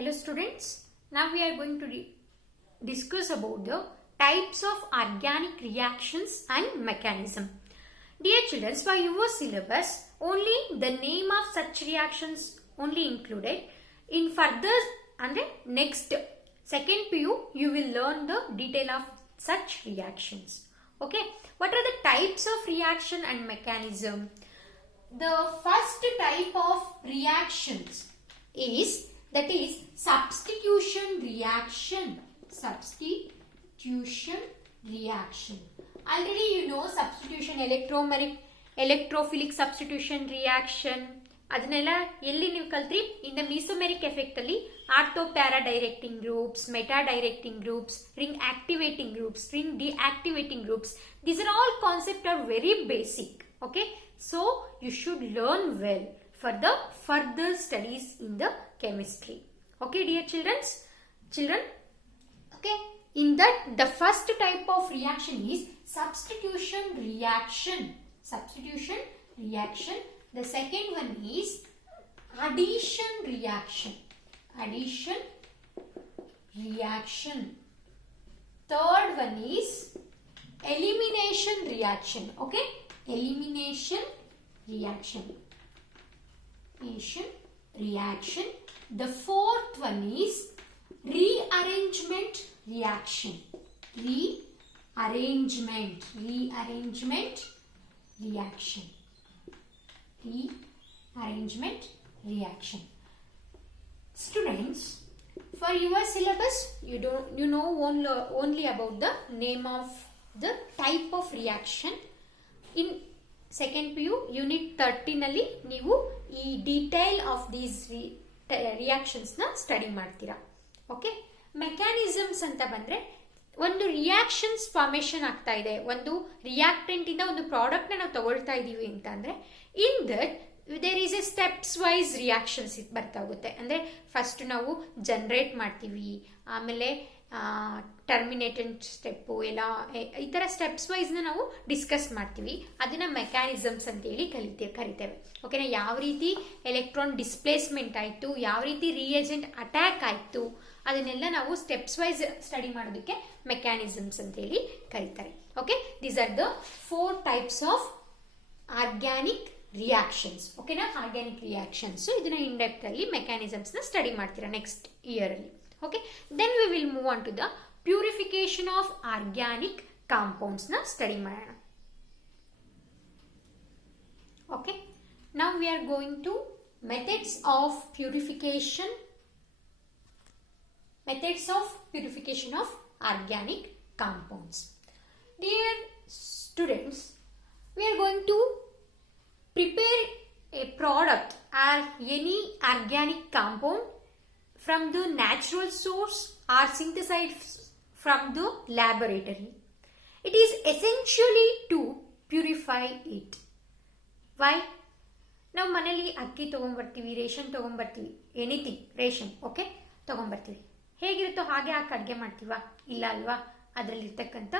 Hello students, now we are going to discuss about the types of organic reactions and mechanism. Dear children, for your syllabus, only the name of such reactions only included. In further and next second PU, you will learn the detail of such reactions. Okay, what are the types of reaction and mechanism? The first type of reactions is substitution reaction. Substitution reaction. Already you know substitution, electrophilic substitution reaction. ಅದನ್ನೆಲ್ಲ ಎಲ್ಲಿ ನೀವು ಕಲ್ತ್ರಿ? In the mesomeric effect ಅಲ್ಲಿ ortho para directing groups, meta directing groups, ring activating groups, ring deactivating groups. These are all concepts are very basic. Okay, so you should learn well for the further studies in the chemistry. Okay, dear children. Okay, in that the first type of reaction is substitution reaction. The second one is addition reaction. Third one is elimination reaction. Okay, elimination reaction. The fourth one is rearrangement reaction. Rearrangement reaction. Students, for your syllabus, you know only about the name of the type of reaction. In second PU unit 13 ನಲ್ಲಿ ನೀವು ಈ detail of these reactions ನ ಸ್ಟಡಿ ಮಾಡ್ತೀರಾ. Okay, mechanisms ಅಂತ ಬಂದ್ರೆ ಒಂದು reactions formation ಆಗ್ತಾ ಇದೆ, ಒಂದು ರಿಯಾಕ್ಟೆಂಟ್ ಇಂದ ಒಂದು ಪ್ರಾಡಕ್ಟ್ ನ ನಾವು ತಗೊಳ್ತಾ ಇದೀವಿ ಅಂತ ಅಂದ್ರೆ in that there is a steps wise reactions ಬರ್ತಾ ಹೋಗುತ್ತೆ. ಅಂದ್ರೆ ಫಸ್ಟ್ ನಾವು ಜನರೇಟ್ ಮಾಡ್ತೀವಿ, ಆಮೇಲೆ ಟರ್ಮಿನೇಟೆಂಟ್ ಸ್ಟೆಪ್ಪು ಎಲ್ಲ ಈ ಥರ ಸ್ಟೆಪ್ಸ್ ವೈಸ್ನ ನಾವು ಡಿಸ್ಕಸ್ ಮಾಡ್ತೀವಿ. ಅದನ್ನ ಮೆಕ್ಯಾನಿಸಮ್ಸ್ ಅಂತೇಳಿ ಕರಿತೇವೆ. ಓಕೆನಾ, ಯಾವ ರೀತಿ ಎಲೆಕ್ಟ್ರಾನ್ ಡಿಸ್ಪ್ಲೇಸ್ಮೆಂಟ್ ಆಯಿತು, ಯಾವ ರೀತಿ ರಿಯೇಜೆಂಟ್ ಅಟ್ಯಾಕ್ ಆಯಿತು, ಅದನ್ನೆಲ್ಲ ನಾವು ಸ್ಟೆಪ್ಸ್ ವೈಸ್ ಸ್ಟಡಿ ಮಾಡೋದಕ್ಕೆ ಮೆಕ್ಯಾನಿಸಮ್ಸ್ ಅಂತೇಳಿ ಕರೀತಾರೆ. Okay, these are the 4 types of organic reactions. ಓಕೆನಾ, ಆರ್ಗ್ಯಾನಿಕ್ ರಿಯಾಕ್ಷನ್ಸ್ ಇದನ್ನ ಇನ್ ಡೆಪ್ತ್ ಅಲ್ಲಿ ಮೆಕ್ಯಾನಿಸಮ್ಸ್ ನ ಸ್ಟಡಿ ಮಾಡ್ತೀರಾ ನೆಕ್ಸ್ಟ್ ಇಯರ್ ಅಲ್ಲಿ. Okay, then we will move on to the purification of organic compounds na study ಮಾಡೋಣ. Okay, now we are going to methods of purification of organic compounds. Dear students, we are going to prepare a product or any organic compound from the natural source or synthesized from the laboratory. It is essentially to purify it. Why? ನಾವು ಮನೇಲಿ ಅಕ್ಕಿ ತೊಗೊಂಡ್ಬರ್ತೀವಿ, ರೇಷನ್ ತೊಗೊಂಡ್ಬರ್ತೀವಿ, anything ration okay ತೊಗೊಂಡ್ಬರ್ತೀವಿ. ಹೇಗಿರುತ್ತೋ ಹಾಗೆ ಹಾಕಿ ಅಡುಗೆ ಮಾಡ್ತೀವ? ಇಲ್ಲ ಅಲ್ವಾ? ಅದರಲ್ಲಿರ್ತಕ್ಕಂಥ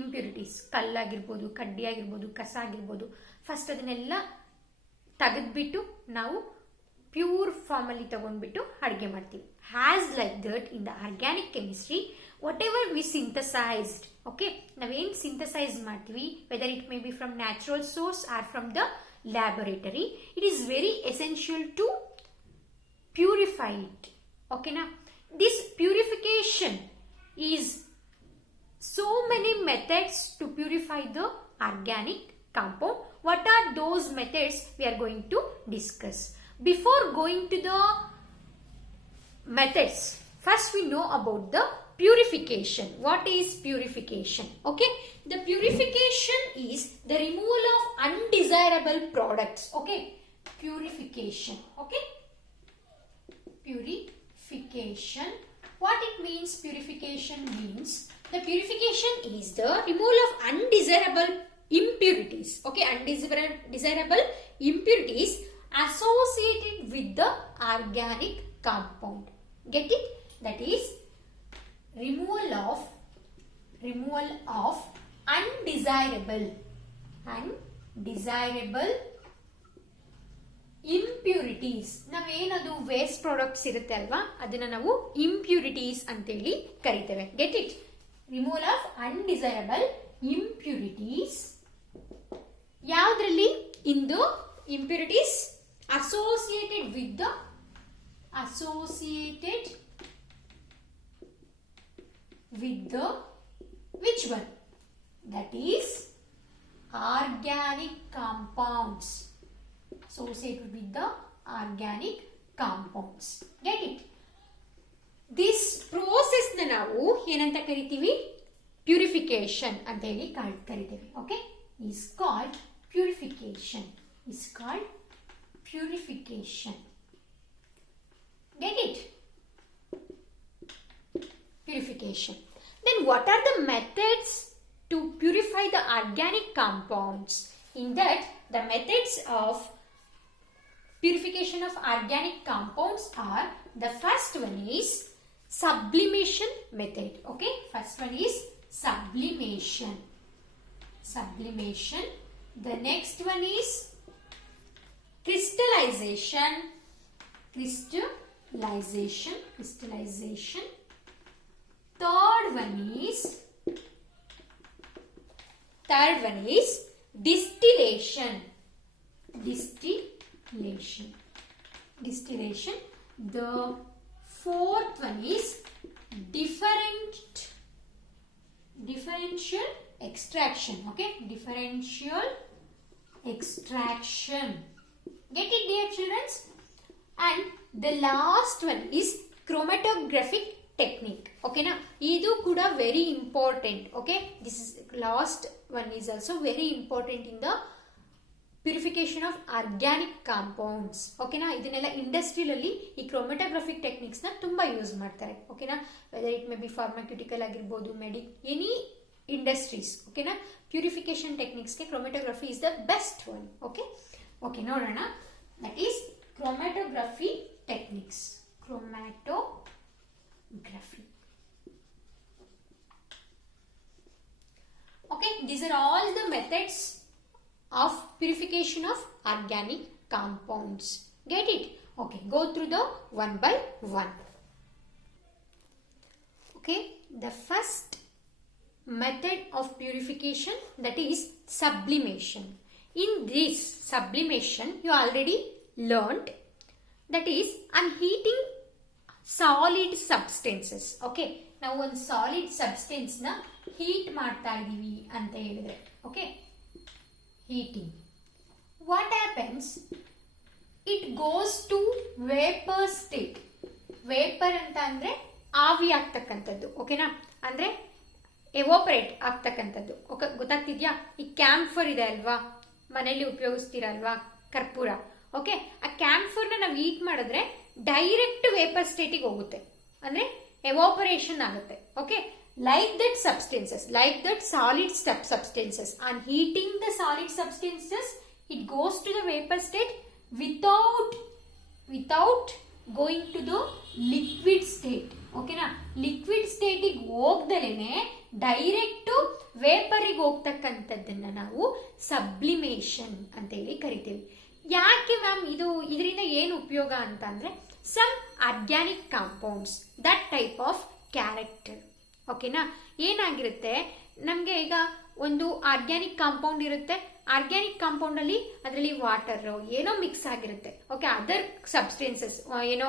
ಇಂಪ್ಯೂರಿಟೀಸ್, ಕಲ್ಲಾಗಿರ್ಬೋದು, ಕಡ್ಡಿ ಆಗಿರ್ಬೋದು, ಕಸ ಆಗಿರ್ಬೋದು, ಫಸ್ಟ್ ಅದನ್ನೆಲ್ಲ ತೆಗೆದ್ಬಿಟ್ಟು ನಾವು ಪ್ಯೂರ್ ಫಾರ್ಮ್ ಅಲ್ಲಿ ತಗೊಂಡ್ಬಿಟ್ಟು ಅಡುಗೆ ಮಾಡ್ತೀವಿ. Has like that in the organic chemistry whatever we synthesized. Okay, ನಾವೇನು ಸಿಂಥಸೈಸ್ ಮಾಡ್ತೀವಿ, whether it may be from natural source or from the laboratory, it is very essential to purify it. ಓಕೆನಾ, this purification is so many methods to purify the organic compound. What are those methods we are going to discuss? Before going to the methods, first we know about the purification. What is purification? Okay, the purification is the removal of undesirable products. Okay, purification. Okay, purification. What it means? Purification means the purification is the removal of undesirable impurities. Okay, undesirable impurities associated with the organic compound. Get it? That is removal of undesirable impurities. ನಾವೇನದು waste products ಇರುತ್ತೆ ಅಲ್ವಾ, ಅದನ್ನ ನಾವು impurities ಅಂತೇಳಿ ಕರಿತೇವೆ. Get it? Removal of undesirable impurities. ಯಾವ್ದ್ರಲ್ಲಿ? ಇಂದು impurities associated with the which one? That is organic compounds. Associated with the organic compounds. Get it? This process na ನಾವು ಏನಂತ ಕರಿತೀವಿ? ಪ್ಯೂರಿಫಿಕೇಶನ್ ಅಂತ ಹೇಳಿ ಕರಿತೀವಿ. Okay, is called purification. Get it? Purification. Then what are the methods to purify the organic compounds? In that, the methods of purification of organic compounds are, the first one is sublimation method. Okay, first one is sublimation. The next one is crystallization. Third one is distillation. The fourth one is differential extraction. Okay, differential extraction. Get it, dear children? And the last one is chromatographic technique. Okay na, idu kuda very important. Okay, this is last one is also very important in the purification of organic compounds. Okay na, ಇದನ್ನೆಲ್ಲ ಇಂಡಸ್ಟ್ರಿಯಲ್ ಅಲ್ಲಿ ಈ ಕ್ರೋಮೆಟೋಗ್ರಫಿಕ್ ಟೆಕ್ನಿಕ್ಸ್ ನ ತುಂಬಾ ಯೂಸ್ ಮಾಡ್ತಾರೆ. Okay ನಾ, whether it may be pharmaceutical ಆಗಿರಬಹುದು, any industries. Okay ನಾ, ಪ್ಯೂರಿಫಿಕೇಶನ್ ಟೆಕ್ನಿಕ್ಸ್ ಗೆ chromatography is the best one. Okay, ನೋಡೋಣ. That is chromatography techniques. Okay, these are all the methods of purification of organic compounds. Get it? Okay, go through the one by one. Okay, the first method of purification, that is sublimation. In this sublimation, you already learned, that is unheating solid substances. Okay, ನಾವು ಒಂದು solid substance ನ ಹೀಟ್ ಮಾಡ್ತಾ ಇದೀವಿ ಅಂತ ಹೇಳಿದ್ರೆ, okay, heating. What happens? It goes to vapor state. Vapour ಅಂತ ಅಂದ್ರೆ ಆವಿ ಆಗ್ತಕ್ಕಂಥದ್ದು. ಓಕೆನಾ, ಅಂದ್ರೆ ಎವಾಪರೇಟ್ ಆಗ್ತಕ್ಕಂಥದ್ದು. ಓಕೆ, ಗೊತ್ತಾಗ್ತಿದ್ಯಾ? ಈ ಕ್ಯಾಂಫರ್ ಇದೆ ಅಲ್ವಾ, ಮನೆಯಲ್ಲಿ ಉಪಯೋಗಿಸ್ತೀರಲ್ವಾ, ಕರ್ಪೂರ. ಓಕೆ, ಆ ಕ್ಯಾಂಫರ್ನ ನಾವು ಹೀಟ್ ಮಾಡಿದ್ರೆ ಡೈರೆಕ್ಟ್ ವೇಪರ್ ಸ್ಟೇಟಿಗೆ ಹೋಗುತ್ತೆ, ಅಂದ್ರೆ ಎವಾಪರೇಷನ್ ಆಗುತ್ತೆ. Okay, like that solid substances, on heating the solid substances, it goes to the vapor state without going to the liquid state. Okay na, liquid state ಗೆ ಹೋಗದಲೇನೆ ಡೈರೆಕ್ಟ್ ವೇಪರ್ ಗೆ ಹೋಗ್ತಕ್ಕಂಥದ್ದನ್ನ ನಾವು ಸಬ್ಲಿಮೇಷನ್ ಅಂತ ಹೇಳಿ ಕರಿತೀವಿ. ಯಾಕೆ ಮ್ಯಾಮ್ ಇದರಿಂದ ಏನು ಉಪಯೋಗ ಅಂತ ಅಂದ್ರೆ, some organic compounds, that type of character. ಓಕೆನಾ, ಏನಾಗಿರುತ್ತೆ ನಮಗೆ, ಈಗ ಒಂದು ಆರ್ಗ್ಯಾನಿಕ್ ಕಾಂಪೌಂಡ್ ಇರುತ್ತೆ, ಆರ್ಗ್ಯಾನಿಕ್ ಕಾಂಪೌಂಡ್ ಅಲ್ಲಿ ಅದರಲ್ಲಿ ವಾಟರ್ ಏನೋ ಮಿಕ್ಸ್ ಆಗಿರುತ್ತೆ. ಓಕೆ, ಅದರ್ ಸಬ್ಸ್ಟೆನ್ಸಸ್ ಏನೋ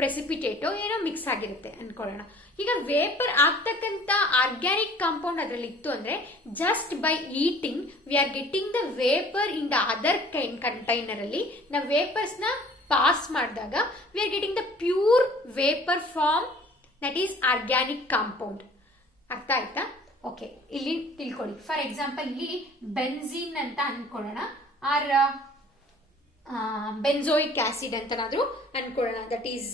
ಪ್ರೆಸಿಪಿಟೇಟೋ ಏನೋ ಮಿಕ್ಸ್ ಆಗಿರುತ್ತೆ ಅನ್ಕೊಳ್ಳೋಣ. ಈಗ ವೇಪರ್ ಆಗ್ತಕ್ಕಂಥ ಆರ್ಗ್ಯಾನಿಕ್ ಕಾಂಪೌಂಡ್ ಅದರಲ್ಲಿ ಇತ್ತು ಅಂದ್ರೆ, just by heating we are getting the vapour in the other container ಅಲ್ಲಿ ನಾವು ವೇಪರ್ಸ್ ನ ಪಾಸ್ ಮಾಡಿದಾಗ we are getting the pure vapour form, that is organic compound. ಅರ್ಥ ಆಯ್ತಾ? ಓಕೆ, ಇಲ್ಲಿ ತಿಳ್ಕೊಳ್ಳಿ. ಫಾರ್ ಎಕ್ಸಾಂಪಲ್, ಇಲ್ಲಿ ಬೆನ್ಝೀನ್ ಅಂತ ಅನ್ಕೊಳ್ಳೋಣ, ಆರ್ ಬೆನ್ಜೋಯಿಕ್ ಆಸಿಡ್ ಅಂತನಾದ್ರೂ ಅನ್ಕೊಳ್ಳೋಣ. That is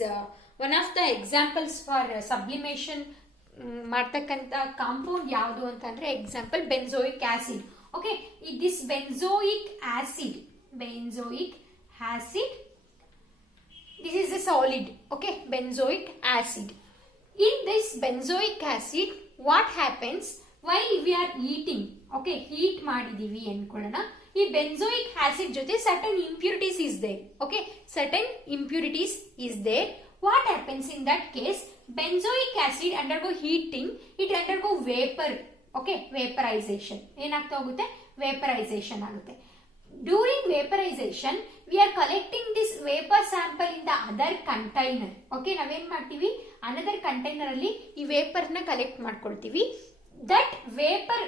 one of the examples for sublimation ಮಾಡ್ತಕ್ಕಂಥ ಕಾಂಪೌಂಡ್ ಯಾವುದು ಅಂತಂದ್ರೆ, example benzoic acid. Okay, this benzoic acid, this is a solid. Okay, benzoic acid. In this benzoic acid, what happens while we are eating? Okay, heat ಮಾಡಿದೀವಿ ಅನ್ಕೊಳ್ಳೋಣ. ಈ benzoic acid ಜೊತೆ certain impurities is there. Okay, certain impurities is there. What happens in that case? Benzoic acid undergo heating, it undergo vapor. Okay, vaporization. ಏನಾಗ್ತಾ ಹೋಗುತ್ತೆ? Vaporization ಆಗುತ್ತೆ. During vaporization, we are collecting this vapor sample in the other container. Okay, ನಾವೇನ್ ಮಾಡ್ತೀವಿ? Another container ಅಲ್ಲಿ ಈ ವೇಪರ್ ನ ಕಲೆಕ್ಟ್ ಮಾಡ್ಕೊಳ್ತೀವಿ. That vapor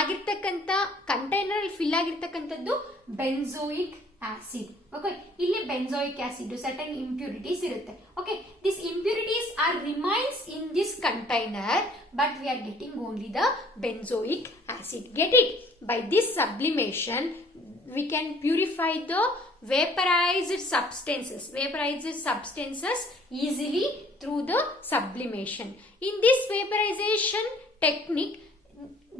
ಆಗಿರ್ತಕ್ಕಂಥ ಕಂಟೈನರ್ ಅಲ್ಲಿ ಫಿಲ್ ಆಗಿರ್ತಕ್ಕಂಥದ್ದು ಬೆಂಜೋಯಿಕ್ ಆಸಿಡ್. ಓಕೆ, ಇಲ್ಲಿ ಬೆಂಜೋಯಿಕ್ ಆಸಿಡ್ ಸರ್ಟನ್ ಇಂಪ್ಯೂರಿಟೀಸ್ ಇರುತ್ತೆ. Okay, this impurities are remains in this container, but we are getting only the benzoic acid. Get it? By this sublimation we can purify the vaporized substances easily through the sublimation. In this vaporization technique,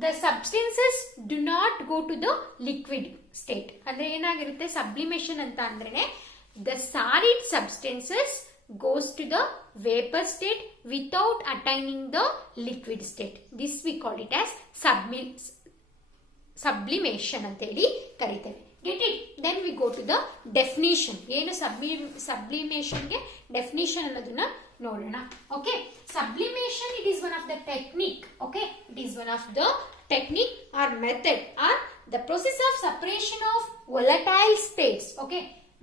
the substances do not go to the liquid state. ಅಂದ್ರೆ ಏನಾಗಿರುತ್ತೆ sublimation ಅಂತ ಅಂದ್ರೆ the solid substances goes to the vapor state without attaining the liquid state. This we call it as sublimation ಅಂತ ಹೇಳಿ ಕರೀತೇವೆ. Get it? Then we go to the definition. ಏನು sublimation ಗೆ definition ಅನ್ನೋದನ್ನ ನೋಡೋಣ. Okay, sublimation, it is one of the technique. Okay, it is one of the technique or method or the process of separation of volatile states. Okay,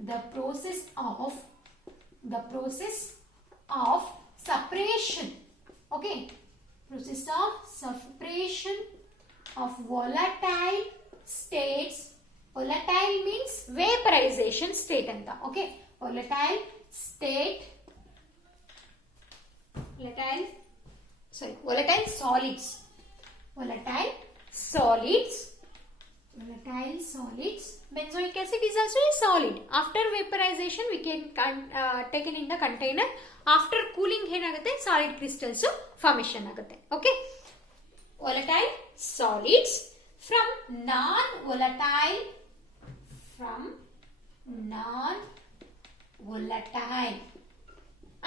the process of separation. Okay, process of separation of volatile states. Volatile means vaporization state anta. Okay, volatile solids. Benzoic acid is also a solid. After vaporization we can taken in the container. After cooling ಏನಾಗುತ್ತೆ? Solid crystals formation ಆಗುತ್ತೆ. Okay, volatile solids from non-volatile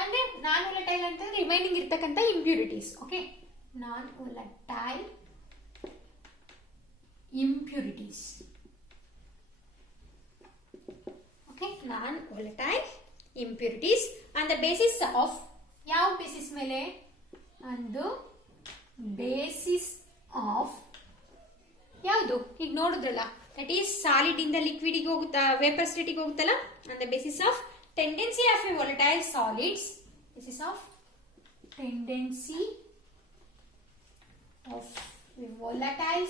ಅಂದ್ರೆ non volatile ಅಂತಂದ್ರೆ remaining ಇರ್ತಕ್ಕಂಥ impurities. Okay, non volatile impurities. Okay, non volatile impurities on the basis of ಯಾವ basis ಮೇಲೆ? ಒಂದು basis of ಯಾವುದು? ಈಗ ನೋಡಿದ್ರಲ್ಲ, ದಟ್ ಈಸ್ ಸಾಲಿಡ್ ಇಂದ ಲಿಕ್ವಿಡ್ ಗೆ ಹೋಗುತ್ತಾ, ವೇಪರ್ ಸ್ಟೇಟ್ ಗೆ ಹೋಗುತ್ತಲ್ಲ, on the basis of tendency of a volatile solids. This is of tendency of a volatile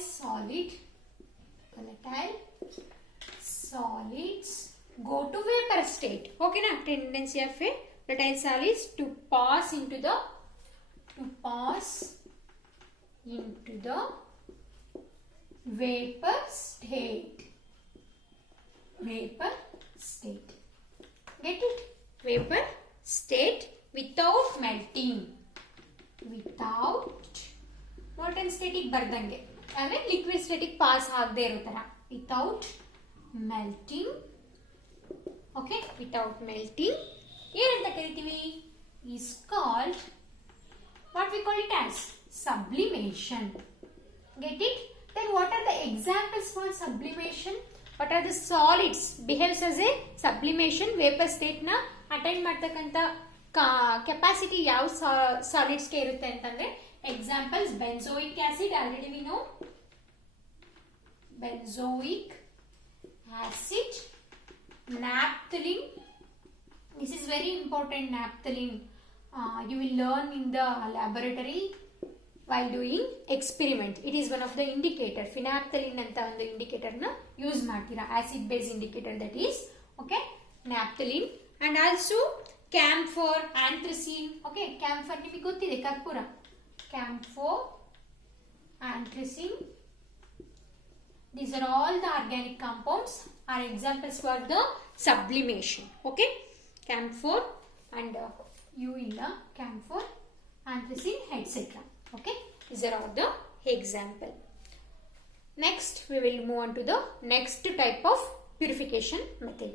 solids go to vapor state. Okay na? Tendency of a volatile solids to pass into the vapor state. Get it? Vapor state without melting. Molten state ಗೆ ಬರ್ದಂಗೆ, ಅಂದ್ರೆ liquid state ಗೆ ಪಾಸ್ ಆಗದೆ ಇರೋ ತರ. Without melting. Okay, without melting ಏನಂತ ಕರಿತೀವಿ? Is called, what we call it as sublimation. Get it? Then what are the examples for sublimation? What are the solids behaves as a sublimation? Vapor state na attain ಮಾಡ್ತಕ್ಕಂತ capacity ಯಾವ solids ಗೆ ಇರುತ್ತೆ ಅಂತಂದ್ರೆ, examples benzoic acid, already we know benzoic acid, naphthalene. This is very important, naphthalene. You will learn in the laboratory while doing experiment. It is one of the indicator. Phenaphthalene anta ಒಂದು ಇಂಡಿಕೇಟರ್ ನ ಯೂಸ್ ಮಾಡ್ತೀರಾ, acid base indicator, that is okay naphthalene. And also camphor, anthracene. Okay, camphor ನಿಮಗೆ ಗೊತ್ತಿದೆ, ಕರ್ಪೂರ. Camphor, anthracene. These are all the organic compounds are examples for the sublimation. Okay, camphor and you in the camphor, anthracene, etc. Okay, these are all the example. Next we will move on to the next type of purification method.